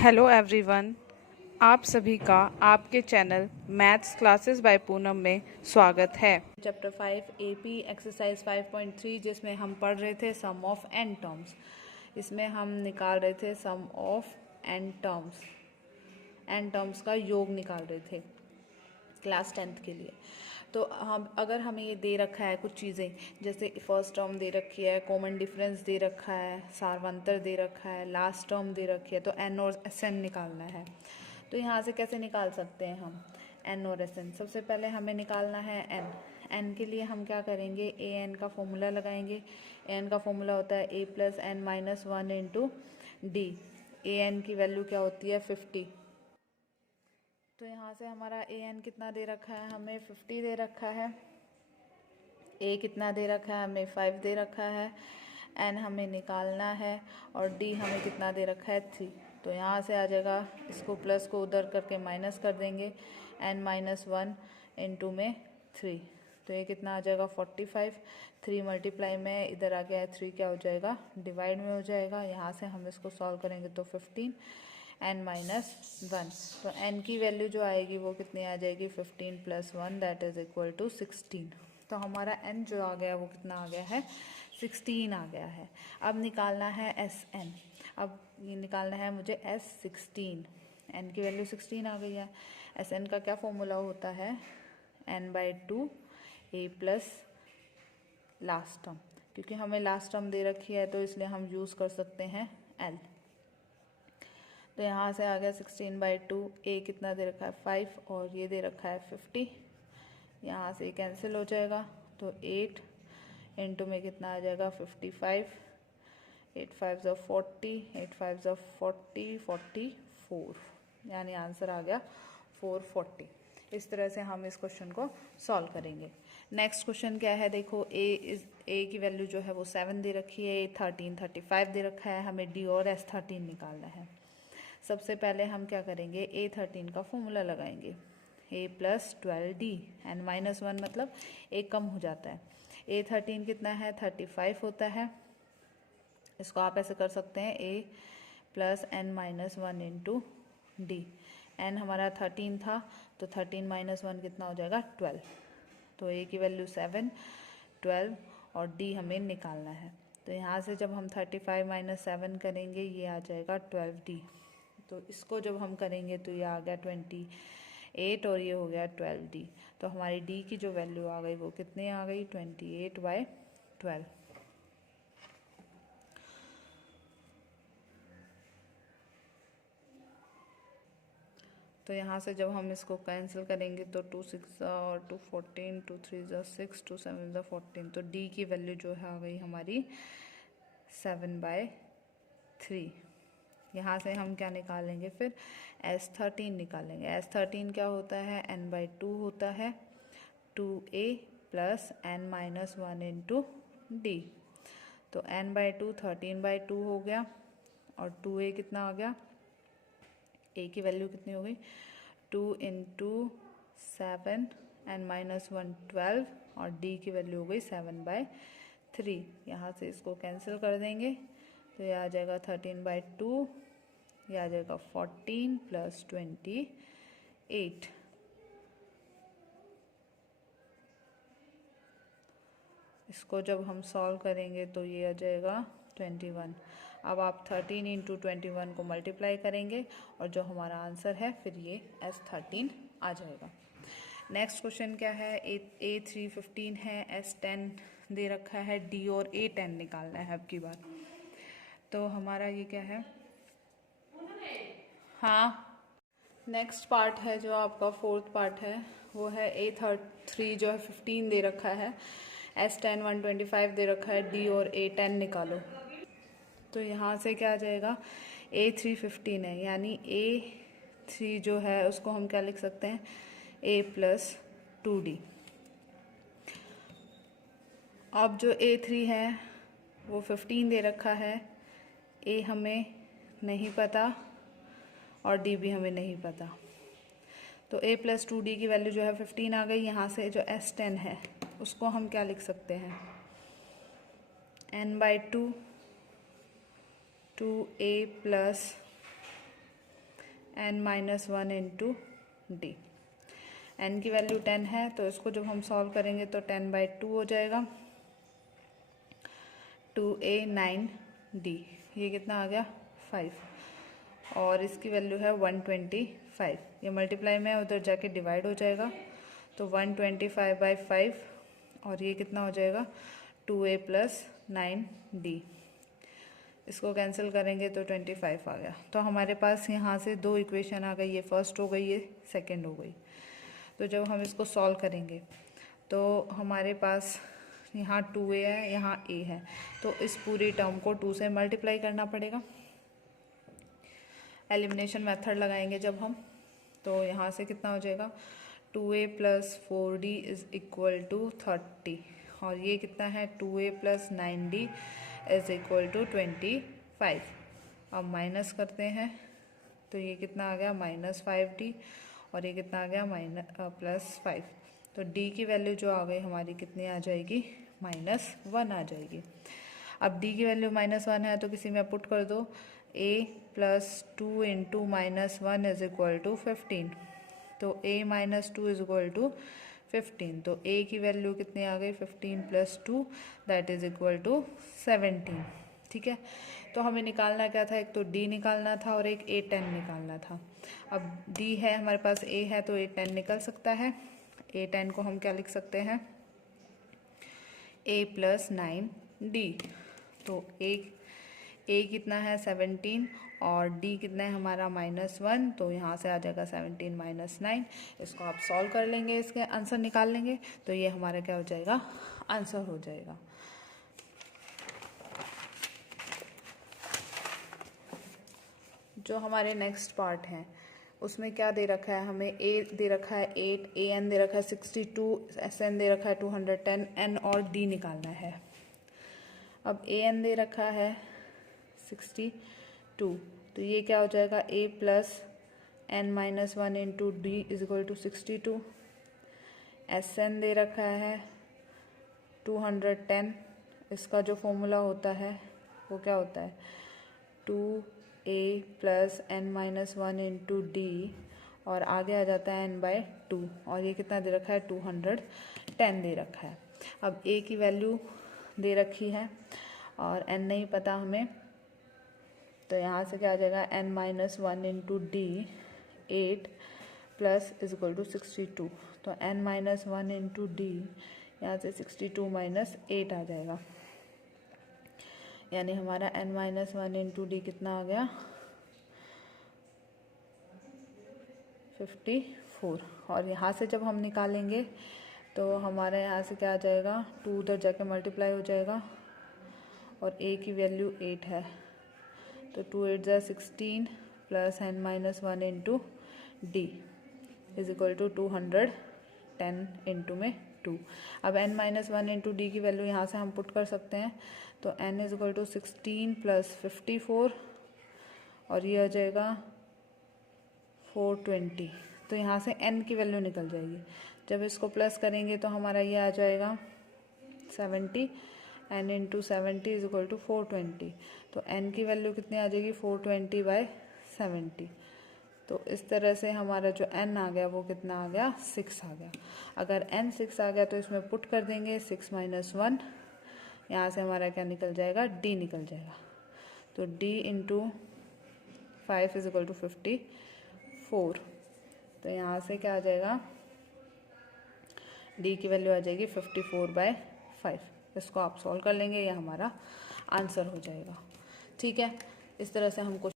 Hello everyone. आप सभी का आपके channel maths classes bye Poonam में स्वागत है। चैप्टर 5 एपी एक्सरसाइज 5.3 जिसमें हम पढ़ रहे थे सम ऑफ एन टर्म्स। इसमें हम निकाल रहे थे सम ऑफ एन टर्म्स का योग निकाल रहे थे क्लास 10th के लिए। तो हम अगर हमें ये दे रखा है कुछ चीज़ें, जैसे फर्स्ट टर्म दे रखी है, कॉमन डिफरेंस दे रखा है, सार्वंतर दे रखा है, लास्ट टर्म दे रखी है, तो एन और एस एन निकालना है। तो यहाँ से कैसे निकाल सकते हैं हम एन और एस एन? सबसे पहले हमें निकालना है एन। एन के लिए हम क्या करेंगे, ए एन का फॉर्मूला लगाएंगे। ए एन का फॉर्मूला होता है A plus N minus one into D. A N की वैल्यू क्या होती है 50। तो यहाँ से हमारा ए एन कितना दे रखा है, हमें 50 दे रखा है। ए कितना दे रखा है, हमें 5 दे रखा है। एन हमें निकालना है और डी हमें कितना दे रखा है 3। तो यहाँ से आ जाएगा, इसको प्लस को उधर करके माइनस कर देंगे। एन माइनस वन इंटू में 3, तो ये कितना आ जाएगा 45। 3 मल्टीप्लाई में इधर आ गया है 3, क्या हो जाएगा डिवाइड में हो जाएगा। यहाँ से हम इसको सॉल्व करेंगे तो 15 एन माइनस वन। तो एन की वैल्यू जो आएगी वो कितनी आ जाएगी 15 plus 1 that is equal to 16। तो हमारा एन जो आ गया वो कितना आ गया है 16 आ गया है। अब निकालना है एस एन। अब ये निकालना है मुझे एस 16। एन की वैल्यू 16 आ गई है। एस एन का क्या फॉर्मूला होता है, N by two A plus last term. क्योंकि हमें लास्ट टर्म दे रखी है तो इसलिए हम यूज़ कर सकते हैं एल। तो यहाँ से आ गया 16/2। ए कितना दे रखा है 5 और ये दे रखा है 50। यहाँ से कैंसिल हो जाएगा तो 8 इंटू में कितना आ जाएगा 55। 8 5 ज़ा 40, 8 5 ज़ा 40, 44, यानी आंसर आ गया 440। इस तरह से हम इस क्वेश्चन को सॉल्व करेंगे। नेक्स्ट क्वेश्चन क्या है, देखो ए की वैल्यू जो है वो 7 दे रखी है, ए 13 35 दे रखा है, हमें डी और एस 13 निकालना है। सबसे पहले हम क्या करेंगे, ए 13 का फॉर्मूला लगाएंगे, a plus 12d। N minus one मतलब एक कम हो जाता है। ए 13 कितना है 35 होता है। इसको आप ऐसे कर सकते हैं a plus N minus one into d. N हमारा 13 था तो 13 माइनस वन कितना हो जाएगा 12। तो ए की वैल्यू 7, 12 और डी हमें निकालना है। तो यहाँ से जब हम 35 माइनस 7 करेंगे ये आ जाएगा 12d। तो इसको जब हम करेंगे तो ये आ गया 28 और ये हो गया 12d। तो हमारी d की जो वैल्यू आ गई वो कितनी आ गई 28/12। तो यहाँ से जब हम इसको कैंसिल करेंगे तो 2 6 और 2 14, 2 3 ज़ा 6, 2 7 ज़ा 14। तो d की वैल्यू जो है आ गई हमारी 7/3। यहाँ से हम क्या निकालेंगे फिर S13 निकालेंगे। S13 क्या होता है n/2 होता है, 2a plus n minus one into D. तो n/2 13/2 हो गया और 2a कितना आ गया, a की वैल्यू कितनी हो गई 2 इंटू 7 n माइनस वन 12 और d की वैल्यू हो गई 7/3। यहाँ से इसको कैंसिल कर देंगे तो ये आ जाएगा 13/2, ये आ जाएगा 14 प्लस 28। इसको जब हम सॉल्व करेंगे तो ये आ जाएगा 21। अब आप 13 इंटू 21 को मल्टीप्लाई करेंगे और जो हमारा आंसर है फिर ये S13 आ जाएगा। नेक्स्ट क्वेश्चन क्या है, A3 15 है, S10 दे रखा है, D और A10 निकालना है अब की बार। तो हमारा ये क्या है, हाँ नेक्स्ट पार्ट है जो आपका फोर्थ पार्ट है वो है A3 जो है 15 दे रखा है, S10 125 दे रखा है, D और A10 निकालो। तो यहाँ से क्या आ जाएगा, A3 15 है यानी A3 जो है उसको हम क्या लिख सकते हैं A प्लस 2D। अब जो A3 है वो 15 दे रखा है, A हमें नहीं पता और D भी हमें नहीं पता। तो A प्लस 2D की वैल्यू जो है 15 आ गई। यहाँ से जो S10 है उसको हम क्या लिख सकते हैं n/2 2a plus n-1 into D. n की वैल्यू 10 है, तो इसको जब हम सॉल्व करेंगे तो 10/2 हो जाएगा, 2a 9d, ये कितना आ गया 5, और इसकी वैल्यू है 125। ये मल्टीप्लाई में उधर जाके डिवाइड हो जाएगा, तो 125/5, और ये कितना हो जाएगा 2a + 9d। इसको कैंसिल करेंगे तो 25 आ गया। तो हमारे पास यहाँ से दो इक्वेशन आ गई, ये फर्स्ट हो गई, ये सेकंड हो गई। तो जब हम इसको सॉल्व करेंगे तो हमारे पास यहाँ 2a है, यहाँ a है, तो इस पूरी टर्म को 2 से मल्टीप्लाई करना पड़ेगा। एलिमिनेशन मेथड लगाएंगे जब हम, तो यहाँ से कितना हो जाएगा 2a + 4d = 30, और ये कितना है 2a + 9d = 25। अब माइनस करते हैं तो ये कितना आ गया -5d, और ये कितना आ गया +5। तो d की वैल्यू जो आ गई हमारी कितनी आ जाएगी -1 आ जाएगी। अब d की वैल्यू -1 है तो किसी में पुट कर दो, a + 2 × -1 = 15, तो a - 2 = 15, तो a की वैल्यू कितनी आ गई 15 + 2 दैट इज इक्वल टू 17। ठीक है, तो हमें निकालना क्या था, एक तो d निकालना था और एक a10 निकालना था। अब d है हमारे पास, a है तो a10 निकल सकता है। a10 को हम क्या लिख सकते हैं, a + 9d, तो a कितना है 17 और d कितना है हमारा -1, तो यहाँ से आ जाएगा 17 - 9। इसको आप सॉल्व कर लेंगे, इसके आंसर निकाल लेंगे, तो ये हमारा क्या हो जाएगा, आंसर हो जाएगा। जो हमारे नेक्स्ट पार्ट हैं उसमें क्या दे रखा है हमें, a दे रखा है 8, an दे रखा है 62, sn दे रखा है 210, n और d निकालना है। अब an दे रखा है 62, तो ये क्या हो जाएगा a + n-1 into d = 62। sn दे रखा है 210, इसका जो फॉर्मूला होता है वो क्या होता है 2a + n-1 इंटू d, और आगे आ जाता है n/2, और ये कितना दे रखा है 210 दे रखा है। अब a की वैल्यू दे रखी है और n नहीं पता हमें, तो यहाँ से क्या आ जाएगा n-1 इंटू d 8 + = 62, तो n-1 इंटू d यहाँ से 62 - 8 आ जाएगा, यानी हमारा n-1 इंटू d कितना आ गया 54। और यहाँ से जब हम निकालेंगे तो हमारे यहाँ से क्या आ जाएगा 2 उधर जाके मल्टीप्लाई हो जाएगा, और a की वैल्यू 8 है, तो 2 8 = 16 + n-1 इंटू d = 210 इंटू में 2। अब n-1 इंटू d की वैल्यू यहाँ से हम पुट कर सकते हैं, तो n = 16 + 54, और ये आ जाएगा 420, तो यहाँ से n की वैल्यू निकल जाएगी। जब इसको प्लस करेंगे तो हमारा ये आ जाएगा 70, n इंटू 70 = 420, तो n की वैल्यू कितनी आ जाएगी 420/70। तो इस तरह से हमारा जो n आ गया वो कितना आ गया 6 आ गया। अगर n 6 आ गया तो इसमें पुट कर देंगे 6 - 1, यहाँ से हमारा क्या निकल जाएगा d निकल जाएगा, तो d इंटू 5 = 54, तो यहाँ से क्या आ जाएगा d की वैल्यू आ जाएगी 54/5। इसको आप सॉल्व कर लेंगे, ये हमारा आंसर हो जाएगा। ठीक है, इस तरह से हमको